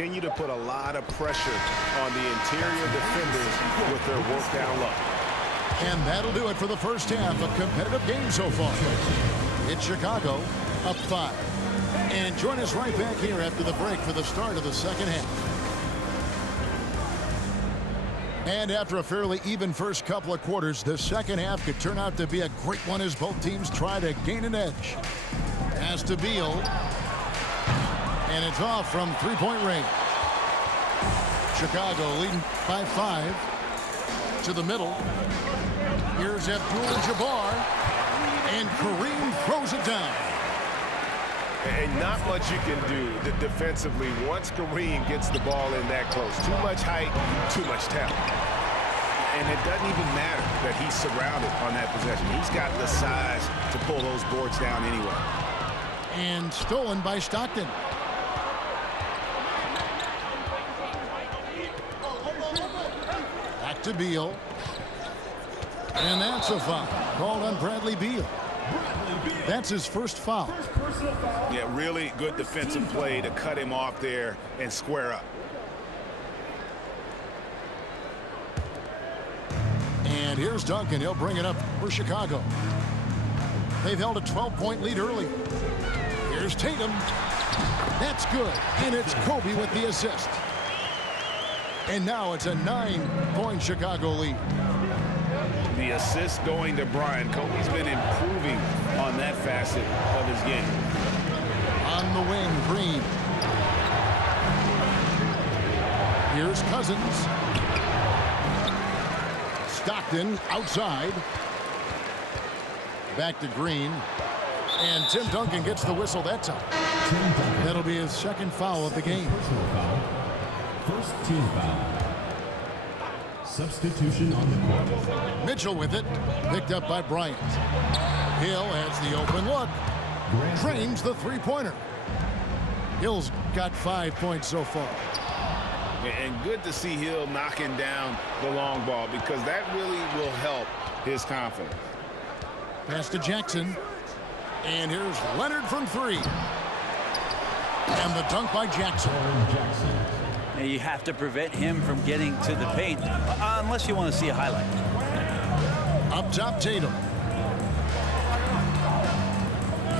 continue to put a lot of pressure on the interior defenders with their work down low. And that'll do it for the first half. A competitive game so far. It's Chicago up 5. And join us right back here after the break for the start of the second half. And after a fairly even first couple of quarters, the second half could turn out to be a great one as both teams try to gain an edge. Pass to Beal. And it's off from three-point range. Chicago leading by 5. To the middle. Here's Abdul-Jabbar. And Kareem throws it down. And not much you can do defensively once Kareem gets the ball in that close. Too much height, too much talent. And it doesn't even matter that he's surrounded on that possession. He's got the size to pull those boards down anyway. And stolen by Stockton. Back to Beal. And that's a foul called on Bradley Beal. That's his first foul. Yeah, really good defensive play to cut him off there and square up. And here's Duncan. He'll bring it up for Chicago. They've held a 12-point lead early. Here's Tatum. That's good. And it's Kobe with the assist. And now it's a 9-point Chicago lead. The assist going to Bryant. Kobe's been improving on that facet of his game. On the wing, Green. Here's Cousins. Stockton outside. Back to Green. And Tim Duncan gets the whistle that time. That'll be his second foul of the game. First team foul. Substitution on the court. Mitchell with it. Picked up by Bryant. Hill has the open look. Drains the three-pointer. Hill's got 5 points so far. And good to see Hill knocking down the long ball because that really will help his confidence. Pass to Jackson. And here's Leonard from 3. And the dunk by Jackson. Now you have to prevent him from getting to the paint unless you want to see a highlight. Up top, Tatum.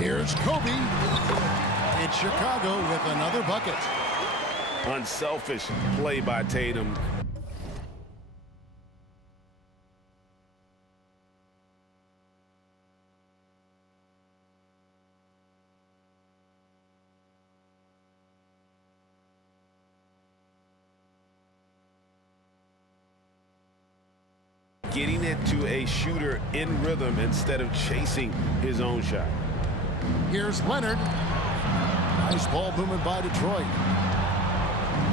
Here's Kobe. It's Chicago with another bucket. Unselfish play by Tatum. Getting it to a shooter in rhythm instead of chasing his own shot. Here's Leonard. Nice ball movement by Detroit.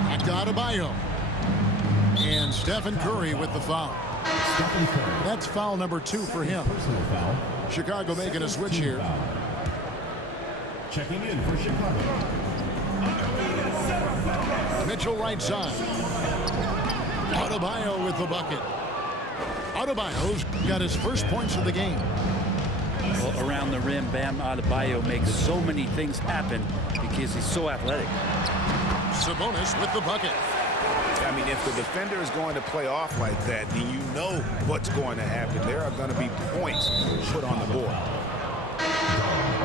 Back to Adebayo. And Stephen Curry with the foul. That's foul number 2 for him. Chicago making a switch here. Checking in for Chicago. Mitchell right side. Adebayo with the bucket. Adebayo's got his first points of the game. Well, around the rim, Bam Adebayo makes so many things happen because he's so athletic. Sabonis with the bucket. I mean, if the defender is going to play off like that, then you know what's going to happen. There are going to be points put on the board.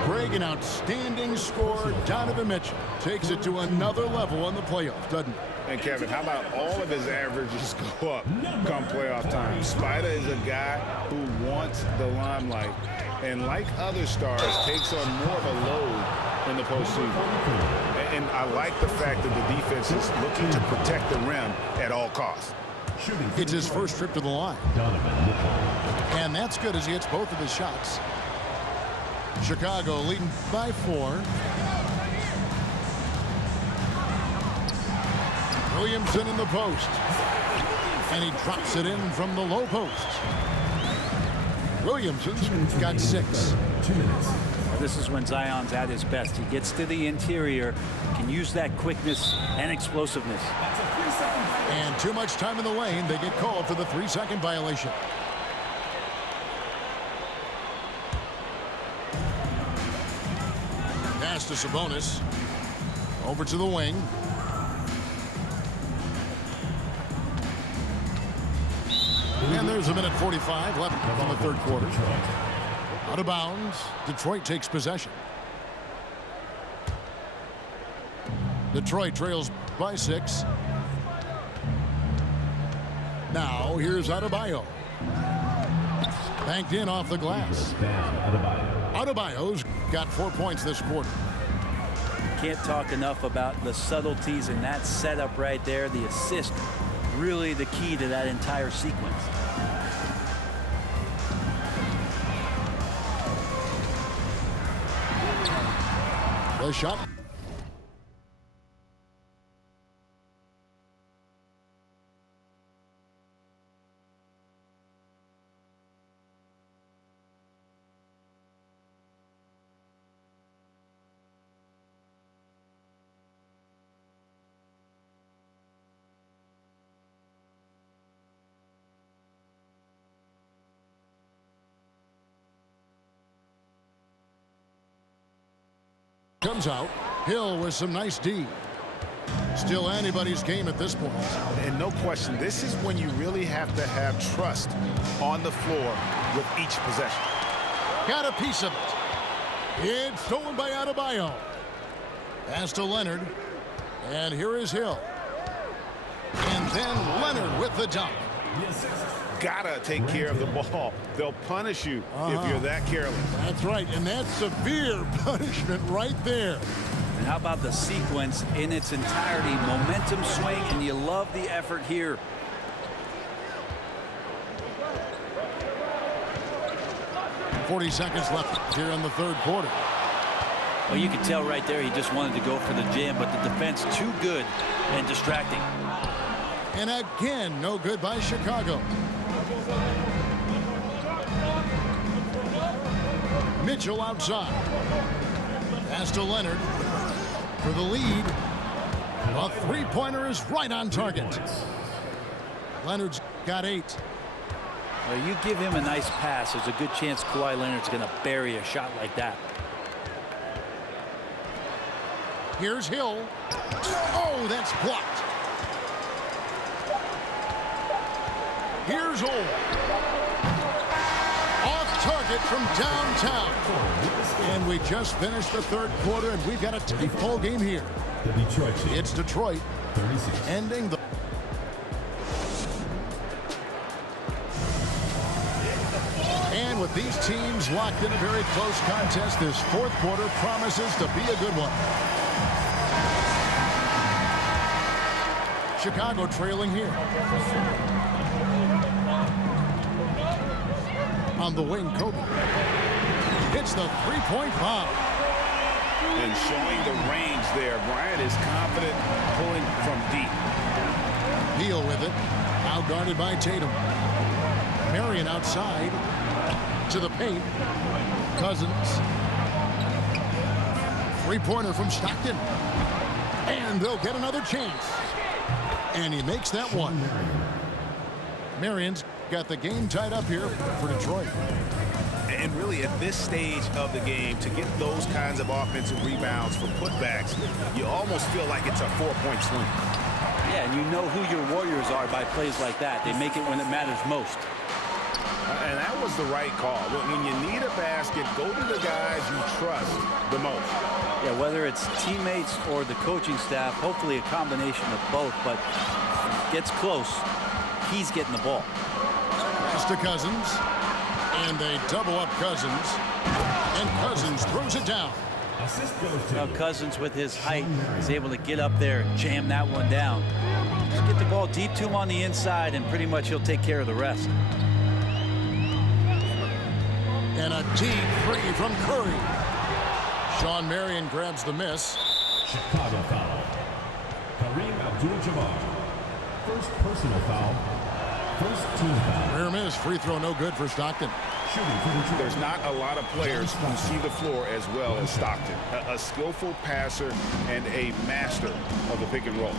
Greg, an outstanding scorer. Donovan Mitchell takes it to another level in the playoffs, doesn't he? And Kevin, how about all of his averages go up come playoff time? Spider is a guy who wants the limelight, and like other stars, takes on more of a load in the postseason. And I like the fact that the defense is looking to protect the rim at all costs. It's his first trip to the line. And that's good as he hits both of his shots. Chicago leading by 4. Williamson in the post. And he drops it in from the low post. Williamson's got 6. 2 minutes. This is when Zion's at his best. He gets to the interior, can use that quickness and explosiveness. And too much time in the lane. They get called for the 3-second violation. Pass to Sabonis. Over to the wing. There's a minute 45 left from the third quarter. Out of bounds. Detroit takes possession. Detroit trails by 6. Now here's Adebayo. Banked in off the glass. Adebayo's got 4 points this quarter. Can't talk enough about the subtleties in that setup right there. The assist, really the key to that entire sequence. The shot. Comes out. Hill with some nice D. Still anybody's game at this point. And no question, this is when you really have to have trust on the floor with each possession. Got a piece of it. It's stolen by Adebayo. Pass to Leonard. And here is Hill. And then Leonard with the dunk. Gotta take care of the ball. They'll punish you if you're that careless. That's right, and that's severe punishment right there. And how about the sequence in its entirety? Momentum swing, and you love the effort here. .40 seconds left here in the third quarter. Well, you can tell right there he just wanted to go for the jam, but the defense too good and distracting. And again, no good by Chicago. Mitchell outside. Pass to Leonard for the lead. A three-pointer is right on target. Leonard's got 8. Well, you give him a nice pass, there's a good chance Kawhi Leonard's going to bury a shot like that. Here's Hill. Oh, that's blocked. Here's Old. Off target from downtown. And we just finished the third quarter, and we've got a tight ball game here. The Detroit team. It's Detroit 36. ending the... And with these teams locked in a very close contest, this fourth quarter promises to be a good one. Chicago trailing here. On the wing, Kobe. Hits the three-point bomb. And showing the range there. Bryant is confident pulling from deep. Beal with it. Now guarded by Tatum. Marion outside. To the paint. Cousins. Three-pointer from Stockton. And they'll get another chance. And he makes that one. Marion's got the game tied up here for Detroit. And really, at this stage of the game, to get those kinds of offensive rebounds for putbacks, you almost feel like it's a 4-point swing. Yeah, and you know who your Warriors are by plays like that. They make it when it matters most. And that was the right call. When you need a basket, go to the guys you trust the most. Yeah, whether it's teammates or the coaching staff, hopefully a combination of both, but gets close, he's getting the ball. Pass to Cousins. And they double up Cousins. And Cousins throws it down. Assist goes to Now Cousins with his height is able to get up there and jam that one down. Just get the ball deep to him on the inside and pretty much he'll take care of the rest. And a deep three from Curry. Sean Marion grabs the miss. Chicago foul. Kareem Abdul-Jabbar. First personal foul. First team foul. Rare miss. Free throw no good for Stockton. Shooting for Detroit. There's not a lot of players who see the floor as well as Stockton. A skillful passer and a master of the pick and roll.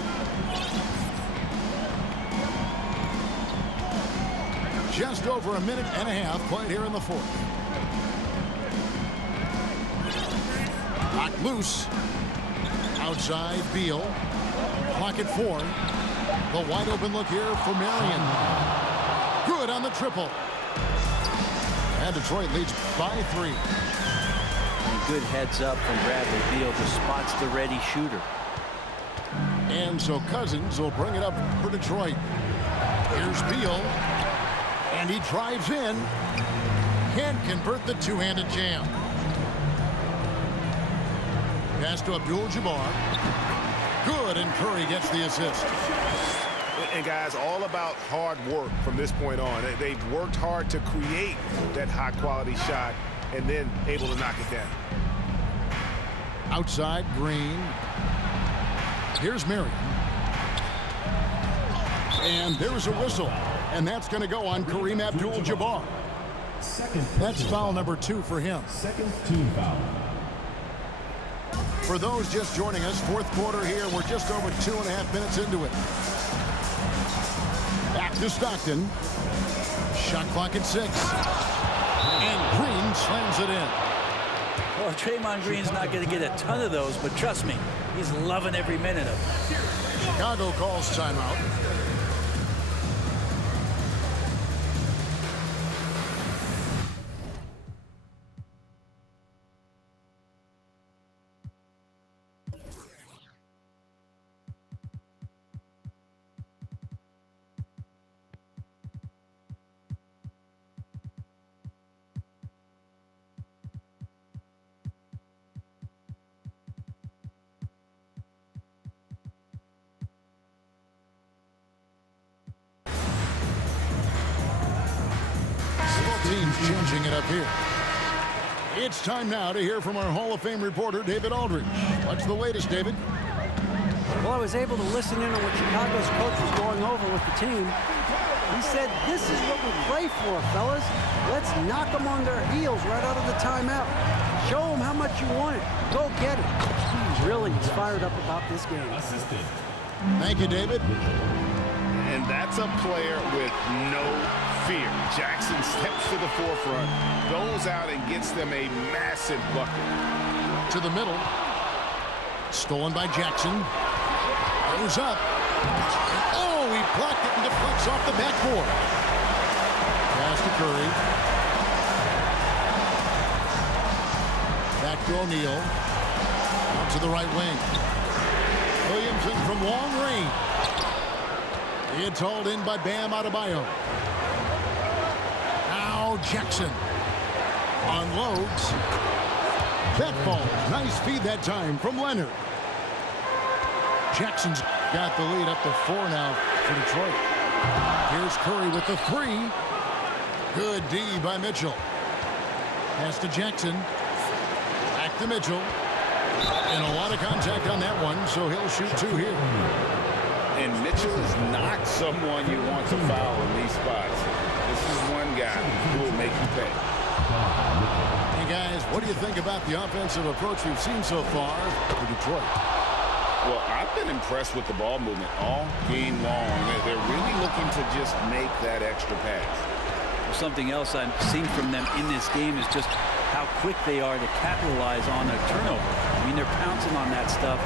Just over a minute and a half played here in the fourth. Knocked loose. Outside, Beal. Clock at 4. The wide open look here for Marion. Good on the triple. And Detroit leads by 3. And good heads up from Bradley Beal. Just spots the ready shooter. And so Cousins will bring it up for Detroit. Here's Beal. And he drives in. Can't convert the two-handed jam. Pass to Abdul-Jabbar. Good, and Curry gets the assist. And guys, all about hard work from this point on. They've worked hard to create that high-quality shot and then able to knock it down. Outside, Green. Here's Murray. And there's a whistle. And that's going to go on Kareem Abdul-Jabbar. That's foul number 2 for him. Second team foul. For those just joining us, fourth quarter here. We're just over 2.5 minutes into it. Back to Stockton. Shot clock at 6. And Green slams it in. Well, Draymond Green's not going to get a ton of those, but trust me, he's loving every minute of it. Chicago calls timeout. Teams changing it up here. It's time now to hear from our Hall of Fame reporter, David Aldridge. What's the latest, David? Well, I was able to listen in on what Chicago's coach was going over with the team. He said, this is what we play for, fellas. Let's knock them on their heels right out of the timeout. Show them how much you want it. Go get it. He's fired up about this game. Assistant. Thank you, David. And that's a player with no fear. Jackson steps to the forefront, goes out and gets them a massive bucket. To the middle. Stolen by Jackson. Goes up. Oh, he blocked it and deflects off the backboard. Pass to Curry. Back to O'Neal. Out to the right wing. Williamson from long range. It's hauled in by Bam Adebayo. Now Jackson unloads. That falls. Nice feed that time from Leonard. Jackson's got the lead up to 4 now for Detroit. Here's Curry with the 3. Good D by Mitchell. Pass to Jackson. Back to Mitchell. And a lot of contact on that one, so he'll shoot 2 here. And Mitchell is not someone you want to foul in these spots. This is one guy who will make you pay. Hey, guys, what do you think about the offensive approach we've seen so far for Detroit? Well, I've been impressed with the ball movement all game long. They're really looking to just make that extra pass. Something else I've seen from them in this game is just how quick they are to capitalize on a turnover. I mean, they're pouncing on that stuff.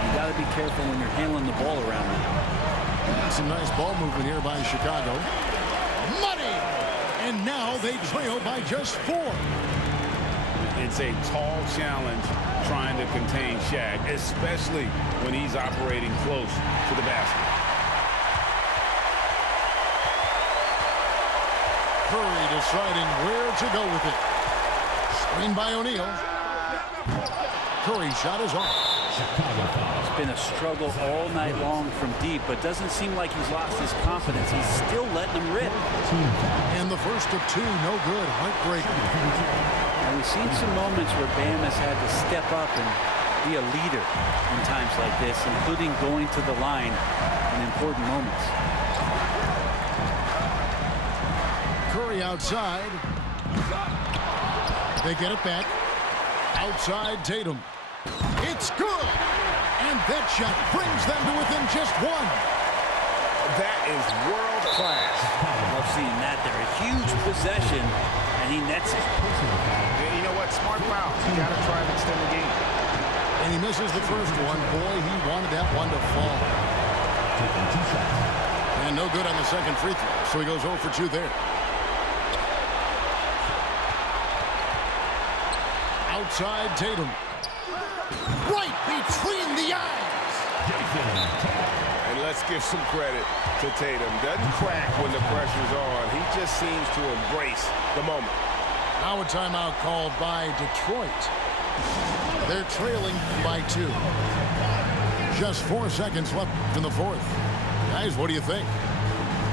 You got to be careful when you're handling the ball around them. Some nice ball movement here by Chicago. Money! And now they trail by just 4. It's a tall challenge trying to contain Shaq, especially when he's operating close to the basket. Curry deciding where to go with it. Screen by O'Neal. Curry shot is off. Chicago foul. It's been a struggle all night long from deep, but doesn't seem like he's lost his confidence. He's still letting them rip. Team foul. And the first of 2, no good. Heartbreaking. And we've seen some moments where Bam has had to step up and be a leader in times like this, including going to the line in important moments. Curry outside. They get it back. Outside Tatum. It's good. And that shot brings them to within just 1. That is world class. Love seeing that there. A huge possession, and he nets it. And you know what? Smart foul. You got to try and extend the game. And he misses the first one. Boy, he wanted that one to fall. Taking 2 shots. And no good on the second free throw, so he goes 0 for 2 there. Outside Tatum. Right between the eyes. And let's give some credit to Tatum. Doesn't crack when the pressure's on. He just seems to embrace the moment. Now a timeout called by Detroit. They're trailing by 2. Just 4 seconds left in the fourth. Guys, what do you think?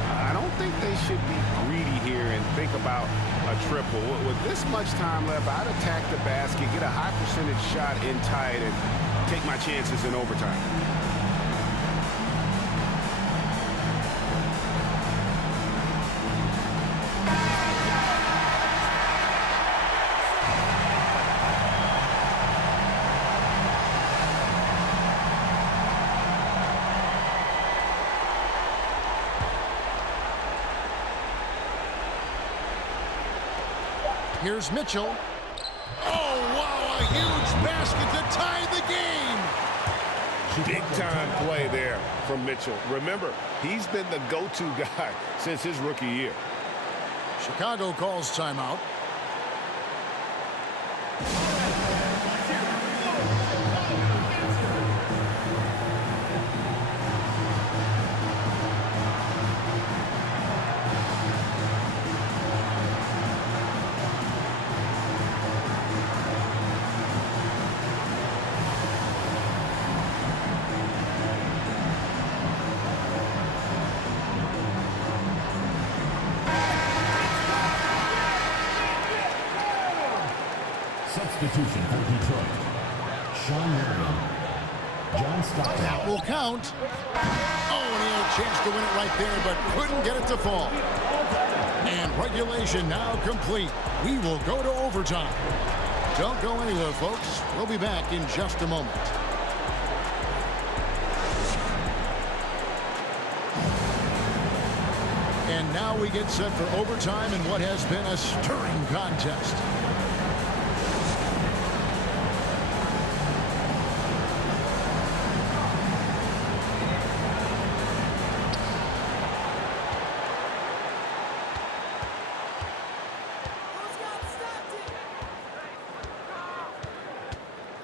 I don't think they should be greedy here and think about a triple. With this much time left, I'd attack the basket, get a high percentage shot in tight, and take my chances in overtime. Here's Mitchell. Oh, wow, a huge basket to tie the game. Big-time play there from Mitchell. Remember, he's been the go-to guy since his rookie year. Chicago calls timeout. Substitution for Detroit. Sean Marion. John Stockton. That will count. Oh, and he had a chance to win it right there, but couldn't get it to fall. And regulation now complete. We will go to overtime. Don't go anywhere, folks. We'll be back in just a moment. And now we get set for overtime in what has been a stirring contest.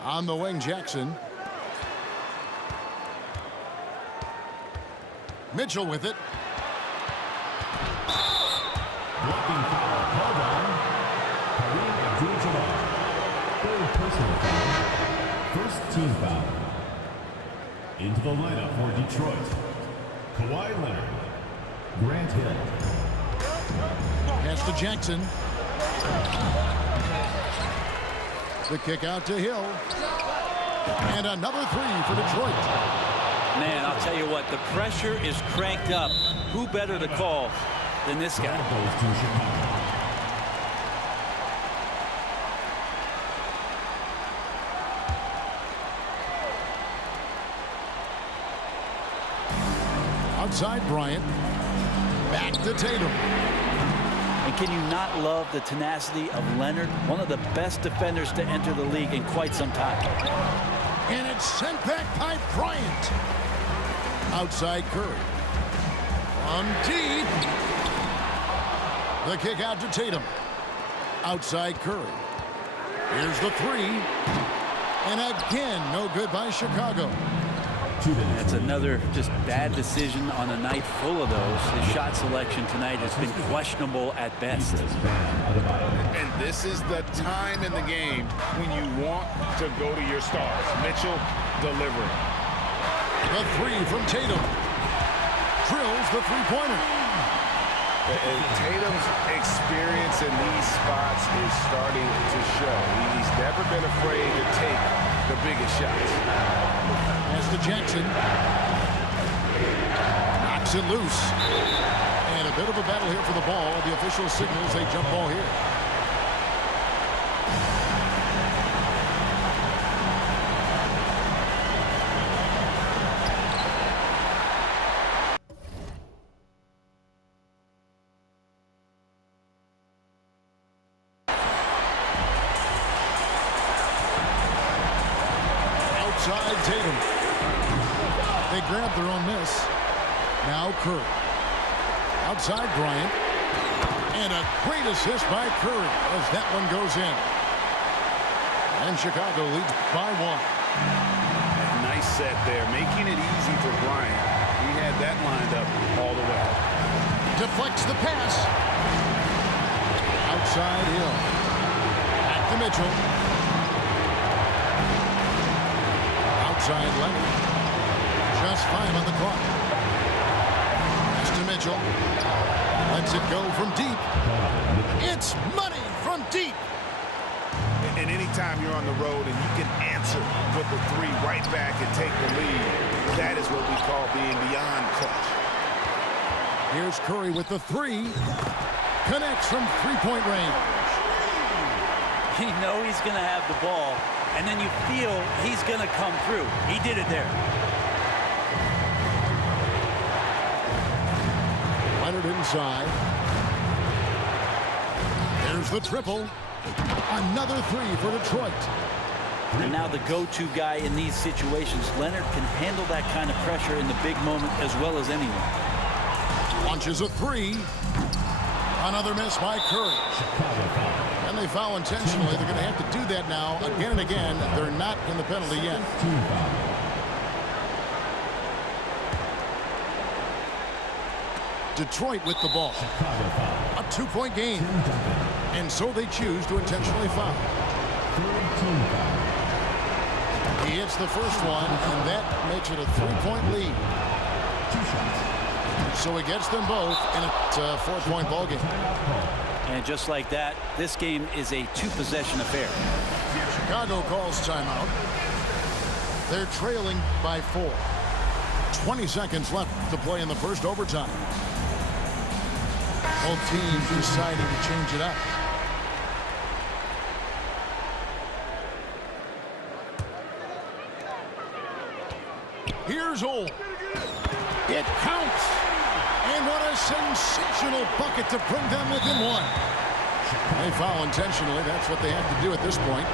On the wing, Jackson. Mitchell with it. Blocking foul called on Kareem Abdul-Jabbar. Third personal foul. First team foul. Into the lineup for Detroit. Kawhi Leonard. Grant Hill. Pass to Jackson. The kick out to Hill. And another three for Detroit. Man, I'll tell you what, the pressure is cranked up. Who better to call than this guy? That goes to Chicago. Outside Bryant. Back to Tatum. And can you not love the tenacity of Leonard? One of the best defenders to enter the league in quite some time. And it's sent back by Bryant. Outside Curry. On deep. The kick out to Tatum. Outside Curry. Here's the three. And again, no good by Chicago. That's another just bad decision on a night full of those. His shot selection tonight has been questionable at best. And this is the time in the game when you want to go to your stars. Mitchell delivering. The three from Tatum. Drills the three-pointer. And Tatum's experience in these spots is starting to show. He's never been afraid to take the biggest shots. Pass to Jackson. Knocks it loose. And a bit of a battle here for the ball. The official signals a jump ball here. Outside Tatum. They grab their own miss. Now Curry. Outside Bryant. And a great assist by Curry as that one goes in. And Chicago leads by 1. Nice set there, making it easy for Bryant. He had that lined up all the way. Deflects the pass. Outside Hill. Back to Mitchell. Outside Leonard. Just 5 on the clock. Pass to Mitchell. Lets it go from deep. It's money from deep. And anytime you're on the road and you can answer with the 3 right back and take the lead, that is what we call being beyond clutch. Here's Curry with the 3. Connects from 3-point range. You know he's going to have the ball, and then you feel he's going to come through. He did it there. Leonard inside. There's the triple. Another 3 for Detroit. And now the go-to guy in these situations. Leonard can handle that kind of pressure in the big moment as well as anyone. Launches a 3. Another miss by Curry. And they foul intentionally. They're going to have to do that now again and again. They're not in the penalty yet. Detroit with the ball. A 2-point game. And so they choose to intentionally foul. He hits the first one, and that makes it a 3-point lead. So he gets them both, and it's a 4-point ball game. And just like that, this game is a 2-possession affair. Chicago calls timeout. They're trailing by 4. 20 seconds left to play in the first overtime. Both teams deciding to change it up. Here's Ole. It counts. And what a sensational bucket to bring them within 1. They foul intentionally. That's what they have to do at this point.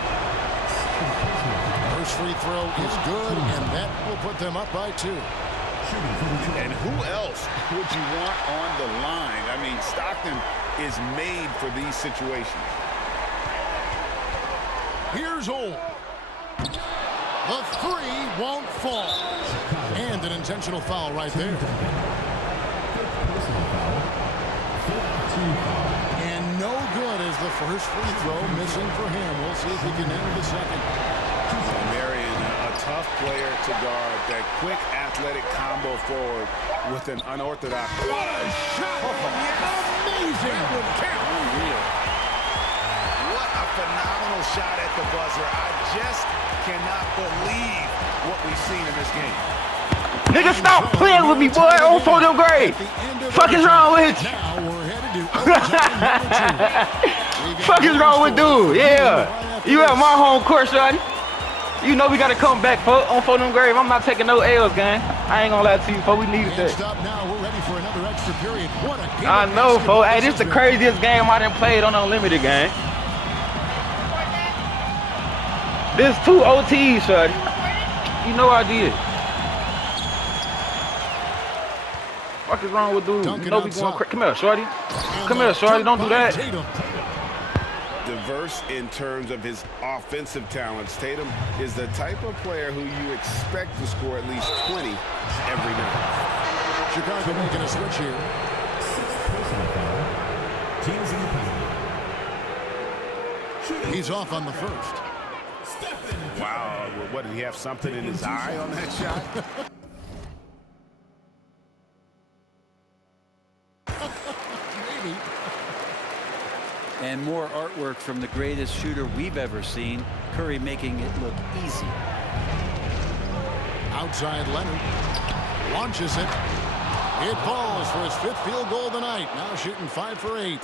First free throw is good, and that will put them up by 2. And who else would you want on the line? I mean, Stockton is made for these situations. Here's Ole. The 3 won't fall. And an intentional foul right there. And no good as the first free throw missing for him. We'll see if he can enter the second. Marion, a tough player to guard. That quick athletic combo forward with an unorthodox. What a shot! Amazing! Unreal. What a phenomenal shot at the buzzer. I just cannot believe what we've seen in this game. Nigga, stop playing with me, boy. On for them grade. Fuck is wrong with you? Now we're headed to overtime. Fuck is wrong with dude? Yeah. You at my home court, shawty. You know we gotta come back on for them grave. I'm not taking no L's, gang. I ain't gonna lie to you, folks. We needed that. Stop now. We're ready for another extra period. What a game. I know, folks. Hey, this is the craziest game I done played on Unlimited, gang. This 2 OTs, shawty. You know I did. What is wrong with dude? You know we going crazy. Come here, shorty. Come here, shorty. Don't do that. Diverse in terms of his offensive talents. Tatum is the type of player who you expect to score at least 20 every night. Chicago making a switch here. He's off on the first. Wow, what, did he have something in his eye on that shot? Maybe. And more artwork from the greatest shooter we've ever seen. Curry making it look easy. Outside Leonard. Launches it. It falls for his 5th field goal of the night. Now shooting 5 for 8.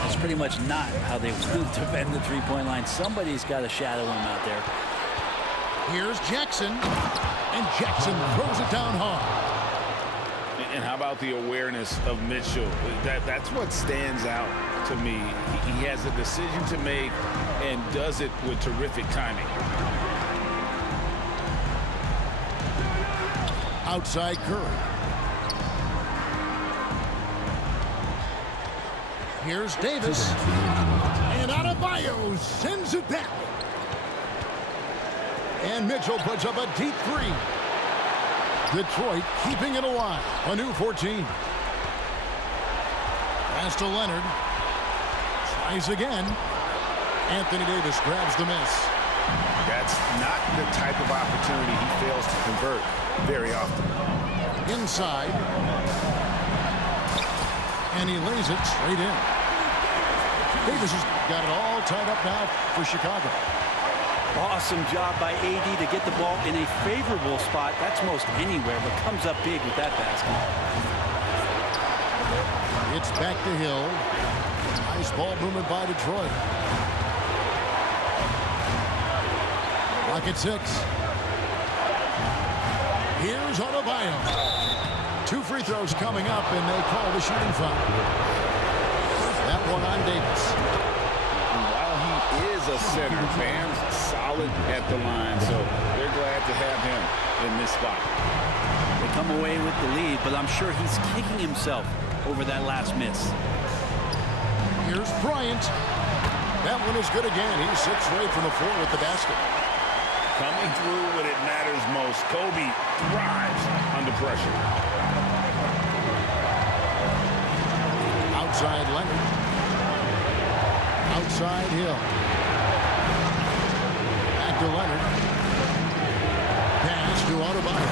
That's pretty much not how they will defend the 3-point line. Somebody's got to shadow him out there. Here's Jackson. And Jackson throws it down hard. And how about the awareness of Mitchell? That's what stands out to me. He has a decision to make and does it with terrific timing. Outside Curry. Here's Davis. And Adebayo sends it back. And Mitchell puts up a deep three. Detroit keeping it alive. A new 14. Pass to Leonard. Tries again. Anthony Davis grabs the miss. That's not the type of opportunity he fails to convert very often. Inside. And he lays it straight in. Davis has got it all tied up now for Chicago. Awesome job by AD to get the ball in a favorable spot. That's most anywhere, but comes up big with that basket. It's back to Hill. Nice ball movement by Detroit. Lock at 6. Here's Adebayo. 2 free throws coming up, and they call the shooting foul. That one on Davis. And while he is a center, Bam's solid at the line, so they're glad to have him in this spot. They come away with the lead, but I'm sure he's kicking himself over that last miss. Here's Bryant. That one is good again. He's 6 straight from the floor with the basket. Coming through when it matters most. Kobe thrives under pressure. Outside Leonard. Outside Hill. Back to Leonard. Pass to Adebayo.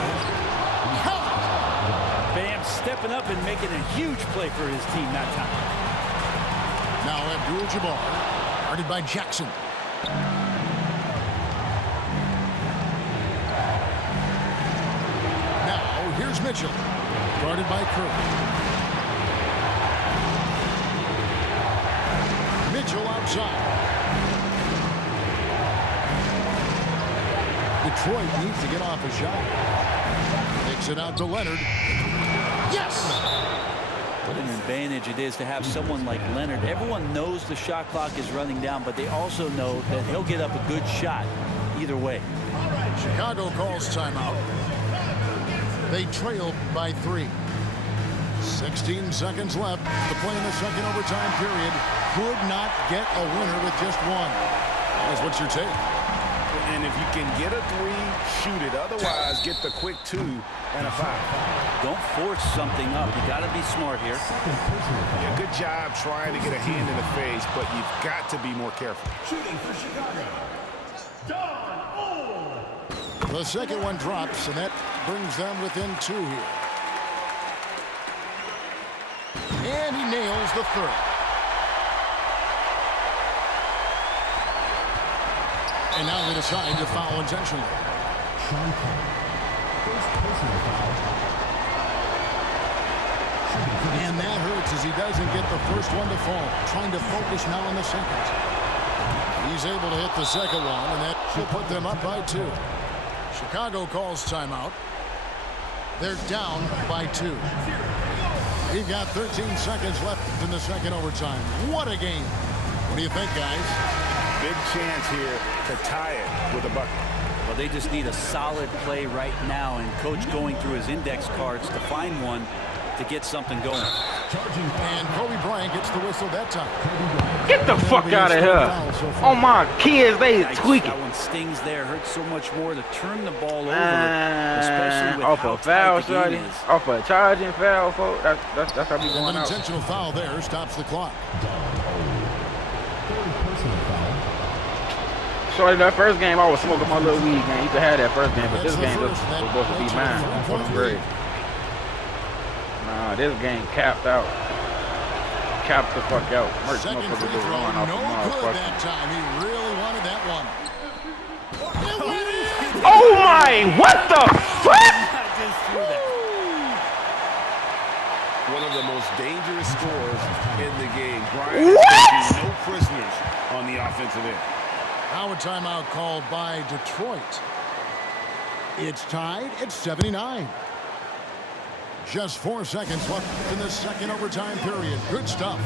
Bam stepping up and making a huge play for his team that time. Now Abdul-Jabbar, guarded by Jackson. Now here's Mitchell, guarded by Curry. Mitchell outside. Detroit needs to get off a shot. Takes it out to Leonard. Yes! What an advantage it is to have someone like Leonard. Everyone knows the shot clock is running down, but they also know that he'll get up a good shot either way. Chicago calls timeout. They trail by 3. 16 seconds left to play in the second overtime period. Could not get a winner with just one. That's what's your take? And if you can get a 3, shoot it. Otherwise, get the quick 2 and a foul. Don't force something up. You got to be smart here. Yeah, good job trying to get a hand in the face, but you've got to be more careful. Shooting for Chicago, John Wall. The second one drops, and that brings them within 2 here. And he nails the third. And now they decide to foul intentionally. First personal foul. And that hurts as he doesn't get the first one to fall. Trying to focus now on the second. He's able to hit the second one, and that will put them up by 2. Chicago calls timeout. They're down by 2. We've got 13 seconds left in the second overtime. What a game. What do you think, guys? Big chance here to tie it with a bucket. Well, they just need a solid play right now, and Coach going through his index cards to find one to get something going. And Kobe Bryant gets the whistle that time. Get the fuck out of here. Oh, my kids, they tweaking. That one stings there. Hurts so much more to turn the ball over, especially with off how a foul, tight the game shorty. is. Off a charging foul, folks. That's how we And going an out. intentional foul there stops the clock. Third personal foul. Shorty, that first game, I was smoking my little weed, man. You could have that first game, but That's this the game was first, and that supposed to be makes it mine. a 3-point Great. lead. Nah, this game capped out. Capped the fuck out. Merch Second motherfucker free just throw, run off no the good motherfucker. that time. He really wanted that one. It went in! Oh my, what the fuck? Just threw that. One of the most dangerous scores in the game. Bryant is taking no prisoners on the offensive end. Now a timeout called by Detroit. It's tied at 79. Just 4 seconds left in the second overtime period. Good stuff.